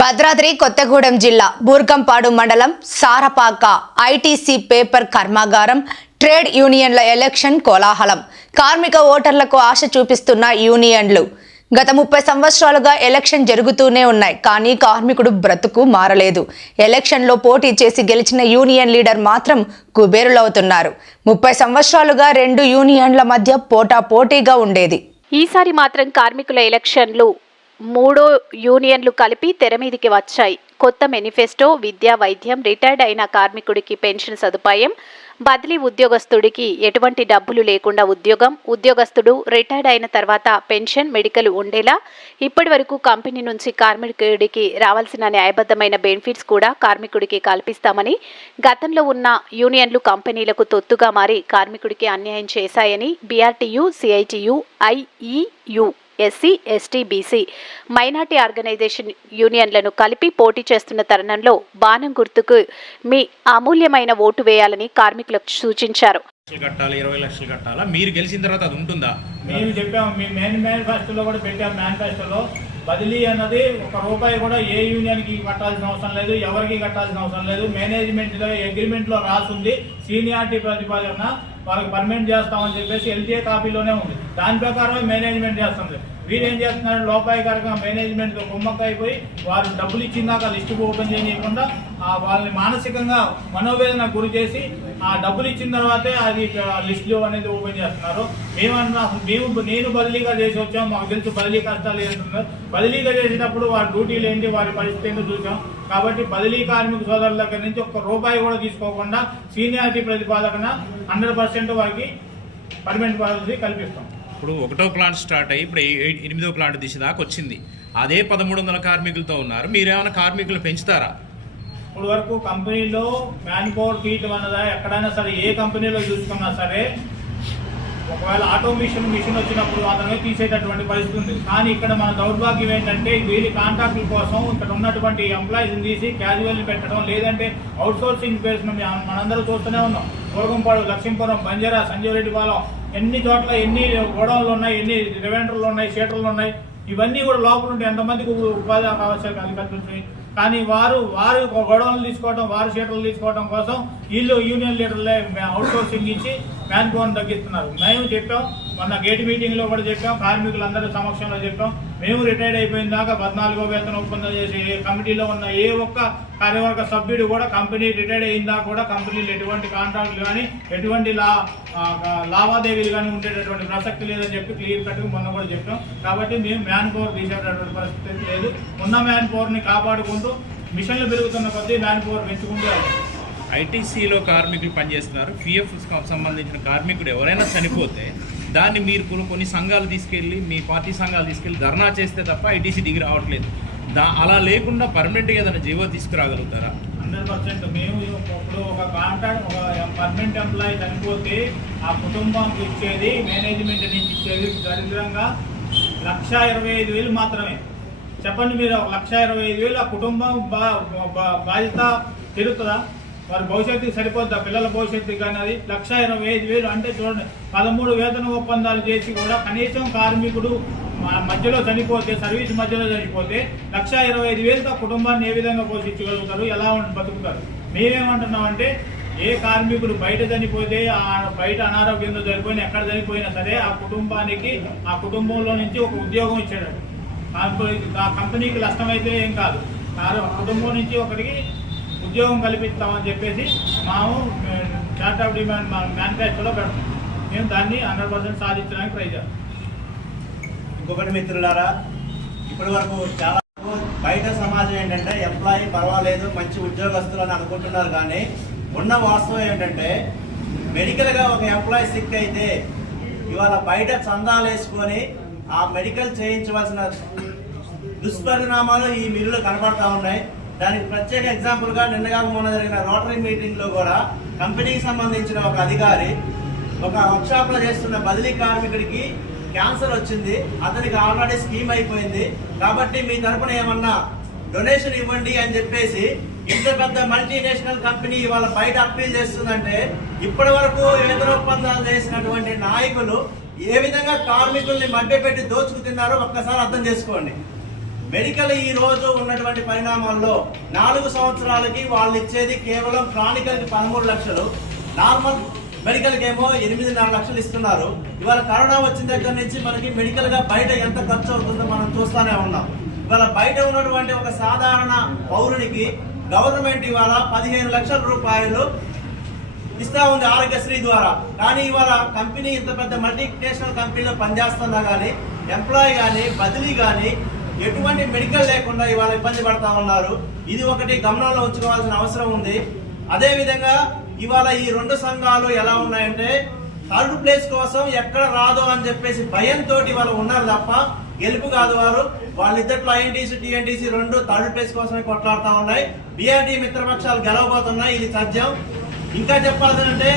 భద్రాద్రి కొత్తగూడెం జిల్లా బూర్గంపాడు మండలం Sarapaka ITC paper కర్మాగారం ట్రేడ్ యూనియన్ల ఎలక్షన్ కోలాహలం. కార్మిక ఓటర్లకు ఆశ చూపిస్తున్న యూనియన్లు గత 30 సంవత్సరాలుగా ఎలక్షన్ జరుగుతూనే ఉన్నాయి. కానీ కార్మికుడు బ్రతుకు మారలేదు. ఎలక్షన్లో పోటీ చేసి గెలిచిన యూనియన్ లీడర్ మాత్రం కుబేరులవుతున్నారు. 30 సంవత్సరాలుగా 2 యూనియన్ల మధ్య పోటాపోటీగా ఉండేది. ఈసారి మాత్రం కార్మికుల ఎలక్షన్లు 3 యూనియన్లు కలిపి తెరమీదికి వచ్చాయి. కొత్త మేనిఫెస్టో, విద్యా, వైద్యం, రిటైర్డ్ అయిన కార్మికుడికి పెన్షన్ సదుపాయం, బదిలీ ఉద్యోగస్తుడికి ఎటువంటి డబ్బులు లేకుండా ఉద్యోగస్తుడు రిటైర్డ్ అయిన తర్వాత పెన్షన్, మెడికల్ ఉండేలా ఇప్పటి వరకు కంపెనీ నుంచి కార్మికుడికి రావాల్సిన న్యాయబద్ధమైన బెనిఫిట్స్ కూడా కార్మికుడికి కల్పిస్తామని, గతంలో ఉన్న యూనియన్లు కంపెనీలకు తొత్తుగా మారి కార్మికుడికి అన్యాయం చేశాయని BRTU, CITU, IEU, SC, ST, BC, minority organisation యూనియన్లను కలిపి పోటీ చేస్తున్న తరుణంలో బాణం గుర్తుకు మీ అమూల్యమైన ఓటు వేయాలని కార్మికులకు సూచించారు. కట్టాలి, 20 లక్షలు కట్టాలా? మీరు గెలిచిన తర్వాత అది ఉంటుందా? మేము చెప్పాము, మీ మేనిఫెస్టోలో కూడా పెట్టాము. మేనిఫెస్టోలో బదిలీ అన్నది ₹1 కూడా ఏ యూనియన్కి కట్టాల్సిన అవసరం లేదు, ఎవరికి కట్టాల్సిన అవసరం లేదు. మేనేజ్మెంట్లో అగ్రిమెంట్లో రాసింది సీనియారిటీ ప్రతిపాదన వాళ్ళకి పర్మనెంట్ చేస్తామని చెప్పేసి ఎల్టీఏ కాపీలోనే ఉంది. దాని ప్రకారమే మేనేజ్మెంట్ చేస్తుంది. వీరేం చేస్తున్నారు, లోపాయకరంగా మేనేజ్మెంట్ కుమ్మక్క అయిపోయి వారు డబ్బులు ఇచ్చిందాక లిస్టు ఓపెన్ చేయకుండా వాళ్ళని మానసికంగా మనోవేదన గురి చేసి ఆ డబ్బులు ఇచ్చిన తర్వాతే అది లిస్టులు అనేది ఓపెన్ చేస్తున్నారు. నేను బదిలీగా చేసి వచ్చాము, మాకు తెలుసు బదిలీ కష్టాలు ఏంటున్నారు. బదిలీగా చేసేటప్పుడు వారి డ్యూటీలు ఏంటి, వారి పరిస్థితి ఏంటో చూసాం. కాబట్టి బదిలీ కార్మిక సోదరుల దగ్గర నుంచి ₹1 కూడా తీసుకోకుండా సీనియారిటీ ప్రతిపాదన 100% వారికి పర్మనెంట్ పాలసీ కల్పిస్తాం. ఇప్పుడు 1వ ప్లాంట్ స్టార్ట్ అయ్యి ఇప్పుడు 8వ ప్లాంట్ దిశ దాకా వచ్చింది. అదే 1300 కార్మికులతో ఉన్నారు. మీరేమైనా కార్మికులు పెంచుతారా? ఇప్పుడు వరకు కంపెనీలో మ్యాన్ పవర్ తీయటం అన్నదా ఎక్కడైనా సరే, ఏ కంపెనీలో చూసుకున్నా సరే, ఒకవేళ ఆటోమేషన్ మిషన్ వచ్చినప్పుడు అతను తీసేటటువంటి పరిస్థితి ఉంది. కానీ ఇక్కడ మన దౌర్భాగ్యం ఏంటంటే వీరి కాంట్రాక్టుల కోసం ఇక్కడ ఉన్నటువంటి ఎంప్లాయీస్ని తీసి క్యాజువల్ని పెట్టడం, లేదంటే అవుట్సోర్సింగ్ పేరును మనందరూ చూస్తూనే ఉన్నాం. బూర్గంపాడు, లక్ష్మీపురం, బంజారా, సంజీవరెడ్డి పాలెం, ఎన్ని చోట్ల ఎన్ని గోడౌన్లు ఉన్నాయి, ఎన్ని రివెండర్లు ఉన్నాయి, షేటర్లు ఉన్నాయి. ఇవన్నీ కూడా లోపల ఉంటే ఎంతమందికి ఉపాధి అవకాశాలు కల్పించాయి. కానీ వారు గొడవలు తీసుకోవడం, వారు షీటర్లు తీసుకోవడం కోసం వీళ్ళు యూనియన్ లీడర్లే అవుట్సోర్సింగ్ ఇచ్చి మ్యాన్ పవర్ని తగ్గిస్తున్నారు. మేము చెప్పాం, మొన్న గేట్ మీటింగ్లో కూడా చెప్పాం, కార్మికులందరి సమక్షంలో చెప్పాం. మేము రిటైర్డ్ అయిపోయిన దాకా 14వ వేతన ఒప్పందం చేసి కమిటీలో ఉన్న ఏ ఒక్క కార్యవర్గ సభ్యుడు కూడా కంపెనీ రిటైర్డ్ అయిందా కూడా కంపెనీలు ఎటువంటి కాంట్రాక్టులు కానీ ఎటువంటి లావాదేవీలు కానీ ఉండేటటువంటి ప్రసక్తి లేదని చెప్పి క్లియర్ కట్గా మొన్న కూడా చెప్పాం. కాబట్టి మేము మ్యాన్ పవర్ తీసేటటువంటి పరిస్థితి లేదు. ఉన్న మ్యాన్ పవర్ని కాపాడుకుంటూ మిషన్లు పెరుగుతున్న కొద్దీ మ్యాన్ పవర్ పెంచుకుంటూ ఐటీసీలో కార్మికులు పనిచేస్తున్నారు. పిఎఫ్ సంబంధించిన కార్మికుడు ఎవరైనా చనిపోతే దాన్ని మీరు కొన్ని సంఘాలు తీసుకెళ్ళి, మీ పార్టీ సంఘాలు తీసుకెళ్ళి ధర్నా చేస్తే తప్ప ఐటీసీ దిగి రావట్లేదు. అలా లేకుండా పర్మనెంట్గా ఏదైనా జీవో తీసుకురాగలుగుతారా? 100%. మేము ఇప్పుడు ఒక పర్మనెంట్ ఎంప్లాయీ చనిపోతే ఆ కుటుంబానికి ఇచ్చేది, మేనేజ్మెంట్ నుంచి ఇచ్చేది దరిద్రంగా 1,25,000 మాత్రమే. చెప్పండి మీరు, 1,25,000 ఆ కుటుంబం బాధ్యత తిరుగుతుందా? వారి భవిష్యత్తుకి సరిపోద్దా? పిల్లల భవిష్యత్తుకి కానీ అది 1,25,000 అంటే చూడండి, 13 వేతన ఒప్పందాలు చేసి కూడా కనీసం కార్మికుడు మధ్యలో చనిపోతే, సర్వీస్ మధ్యలో చనిపోతే 1,25,000 కుటుంబాన్ని ఏ విధంగా పోషించగలుగుతారు, ఎలా బతుకుతారు? మేమేమంటున్నామంటే, ఏ కార్మికుడు బయట చనిపోతే, బయట అనారోగ్యంతో చనిపోయినా, ఎక్కడ చనిపోయినా సరే ఆ కుటుంబానికి, ఆ కుటుంబంలో నుంచి ఒక ఉద్యోగం ఇచ్చాడు. ఆ కంపెనీకి నష్టమైతే ఏం కాదు, కుటుంబం నుంచి ఒకరికి ఉద్యోగం కల్పిస్తామని చెప్పేసి మేము చార్ట్ ఆఫ్ డిమాండ్ మేనిఫెస్టోలో పెడతాం. మేము దాన్ని 100% సాధించడానికి ట్రై చేస్తాం. ఇంకొకటి మిత్రులారా, ఇప్పటి వరకు చాలా బయట సమాజం ఏంటంటే ఎంప్లాయీ పర్వాలేదు, మంచి ఉద్యోగస్తులు అని అనుకుంటున్నారు. కానీ ఉన్న వాస్తవం ఏంటంటే, మెడికల్గా ఒక ఎంప్లాయీ సిక్ అయితే ఇవాళ బయట చందాలు వేసుకొని ఆ మెడికల్ చేయించవలసిన దుష్పరిణామాలు ఈ మిల్లులో కనబడతా ఉన్నాయి. దానికి ప్రత్యేక ఎగ్జాంపుల్గా మొన్న జరిగిన రోటరీ మీటింగ్లో కూడా కంపెనీకి సంబంధించిన ఒక అధికారి ఒక వర్క్షాప్లో చేస్తున్న బదిలీ కార్మికుడికి క్యాన్సర్ వచ్చింది. అతనికి ఆల్రెడీ స్కీమ్ అయిపోయింది. కాబట్టి మీ తరపున ఏమన్నా డొనేషన్ ఇవ్వండి అని చెప్పేసి ఇంత పెద్ద మల్టీనేషనల్ కంపెనీ ఇవాళ బయట అప్పీల్ చేస్తుందంటే, ఇప్పటి వరకు వేతనొప్పందాలు చేసినటువంటి నాయకులు ఏ విధంగా కార్మికుల్ని మభ్యపెట్టి దోచుకుతున్నారో ఒక్కసారి అర్థం చేసుకోండి. మెడికల్ ఈ రోజు ఉన్నటువంటి పరిణామాల్లో 4 సంవత్సరాలకి వాళ్ళు ఇచ్చేది కేవలం క్రానికల్కి 13 లక్షలు, నార్మల్ మెడికల్కి ఏమో 8.5 లక్షలు ఇస్తున్నారు. ఇవాళ కరోనా వచ్చిన దగ్గర నుంచి మనకి మెడికల్గా బయట ఎంత ఖర్చు అవుతుందో మనం చూస్తూనే ఉన్నాం. ఇవాళ బయట ఉన్నటువంటి ఒక సాధారణ పౌరునికి గవర్నమెంట్ ఇవాళ 15 లక్షల రూపాయలు ఇస్తా ఉంది ఆరోగ్యశ్రీ ద్వారా. కానీ ఇవాళ కంపెనీ ఇంత పెద్ద మల్టీనేషనల్ కంపెనీలో పనిచేస్తున్నా కానీ ఎంప్లాయీ కానీ బదిలీ కానీ ఎటువంటి మెడికల్ లేకుండా ఇవాళ ఇబ్బంది పడతా ఉన్నారు. ఇది ఒకటి గమనంలో ఉంచుకోవాల్సిన అవసరం ఉంది. అదేవిధంగా ఇవాళ ఈ 2 సంఘాలు ఎలా ఉన్నాయంటే థర్డ్ ప్లేస్ కోసం ఎక్కడ రాదో అని చెప్పేసి భయంతో వాళ్ళు ఉన్నారు తప్ప గెలుపు కాదు. వాళ్ళిద్దట్లో ఐఎన్టీసీ టీఎన్టీసీ 2 థర్డ్ ప్లేస్ కోసమే కొట్లాడుతూ ఉన్నాయి. బీఆర్డీ మిత్రపక్షాలు గెలవబోతున్నాయి, ఇది సత్యం. ఇంకా చెప్పాల్సిందంటే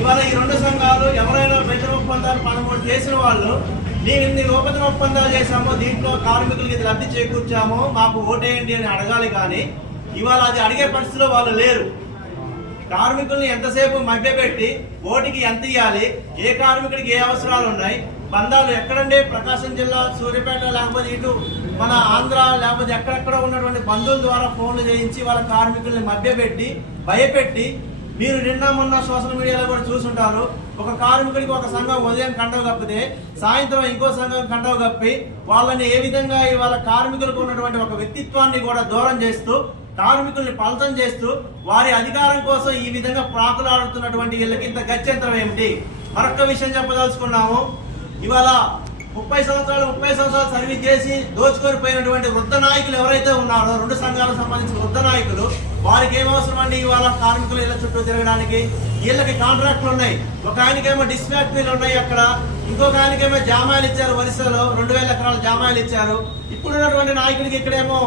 ఇవాళ ఈ 2 సంఘాలు ఎవరైనా వేతన ఒప్పందాలు 13 చేసిన వాళ్ళు మేము ఇన్ని వేతన ఒప్పందాలు చేశామో దీంట్లో కార్మికులకి ఇది లబ్ధి చేకూర్చామో మాకు ఓటేయండి అని అడగాలి. కానీ ఇవాళ అది అడిగే పరిస్థితిలో వాళ్ళు లేరు. కార్మికుల్ని ఎంతసేపు మభ్యపెట్టి ఓటికి ఎంత ఇవ్వాలి, ఏ కార్మికుడికి ఏ అవసరాలు ఉన్నాయి, బంధాలు ఎక్కడంటే ప్రకాశం జిల్లా సూర్యాపేట లేకపోతే ఇటు మన ఆంధ్ర లేకపోతే ఎక్కడెక్కడ ఉన్నటువంటి బంధువుల ద్వారా ఫోన్లు చేయించి వాళ్ళ కార్మికుల్ని మభ్యపెట్టి భయపెట్టి, మీరు నిన్న మొన్న సోషల్ మీడియాలో కూడా చూసుంటారు, ఒక కార్మికుడికి ఒక సంఘం ఉదయం కండవ కప్పితే సాయంత్రం ఇంకో సంఘం కండవ కప్పి వాళ్ళని ఏ విధంగా ఇవాళ కార్మికులకు ఉన్నటువంటి ఒక వ్యక్తిత్వాన్ని కూడా దూరం చేస్తూ కార్మికుల్ని పలతం చేస్తూ వారి అధికారం కోసం ఈ విధంగా ప్రాకులాడుతున్నటువంటి వీళ్ళకి ఇంత గత్యంతరం ఏమిటి? మరొక విషయం చెప్పదలుచుకున్నాము. ఇవాళ 30 సంవత్సరాలు సర్వీస్ చేసి దోచుకొని పోయినటువంటి వృద్ధ నాయకులు ఎవరైతే ఉన్నారో 2 సంఘాలకు సంబంధించిన వృద్ధ నాయకులు, వారికి ఏమవసరం అండి ఇవాళ కార్మికులు ఇళ్ళ చుట్టూ తిరగడానికి? వీళ్ళకి కాంట్రాక్ట్లు ఉన్నాయి. ఒక ఆయనకేమో డిస్ ఫ్యాక్టరీలు ఉన్నాయి అక్కడ, ఇంకొక ఆయనకేమో జామాయిలు ఇచ్చారు, వరుసలో 2000 ఎకరాల జామాయిలు ఇచ్చారు. ఇప్పుడున్నటువంటి నాయకుడికి ఇక్కడేమో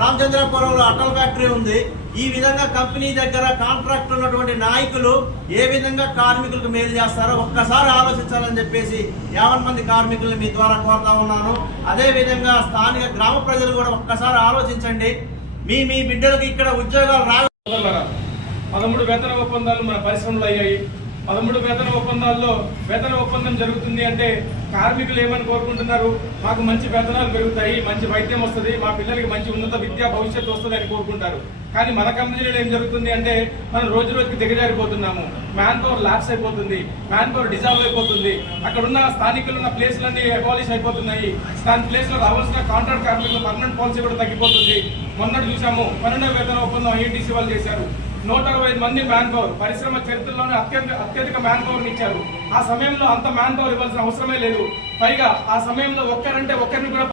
రామచంద్రపురంలో అటల్ ఫ్యాక్టరీ ఉంది. ఈ విధంగా కంపెనీ దగ్గర కాంట్రాక్ట్ ఉన్నటువంటి నాయకులు ఏ విధంగా కార్మికులకు మేలు చేస్తారో ఒక్కసారి ఆలోచించాలని చెప్పేసి 50 మంది కార్మికులను మీ ద్వారా కోరుతా ఉన్నాను. అదే విధంగా స్థానిక గ్రామ ప్రజలు కూడా ఒక్కసారి ఆలోచించండి. మీ బిడ్డలకు ఇక్కడ ఉద్యోగాలు రా 13 వేతన ఒప్పందాలు మన పరిశ్రమలో అయ్యాయి. 13 వేతన ఒప్పందాల్లో వేతన ఒప్పందం జరుగుతుంది అంటే కార్మికులు ఏమని కోరుకుంటున్నారు? మాకు మంచి వేతనాలు పెరుగుతాయి, మంచి వైద్యం వస్తుంది, మా పిల్లలకి మంచి ఉన్నత విద్యా భవిష్యత్తు వస్తుంది అని కోరుకుంటారు. కానీ మన కంపెనీలో ఏం జరుగుతుంది అంటే మనం రోజు రోజుకి దిగజారిపోతున్నాము. మ్యాన్ పవర్ ల్యాప్స్ అయిపోతుంది, మ్యాన్ పవర్ డిజాల్వ్ అయిపోతుంది. అక్కడున్న స్థానికులు ఉన్న ప్లేస్లన్నీ అబాలిష్ అయిపోతున్నాయి. దాని ప్లేస్లో రావాల్సిన కాంట్రాక్ట్ కార్మికులు పర్మనెంట్ పాలసీ కూడా తగ్గిపోతుంది. మొన్నటి చూసాము 12వ వేతన ఒప్పందం ఐఎన్టీసీ వాళ్ళు చేశారు. 165 మంది మ్యాన్ పవర్, పరిశ్రమ చరిత్రలోనే అత్యధిక మ్యాన్ పవర్ని ఇచ్చారు. ఆ సమయంలో అంత మ్యాన్ పవర్ ఇవ్వాల్సిన అవసరమే లేదు. పైగా ఆ సమయంలో ఒక్కరంటే ఒక్కరిని కూడా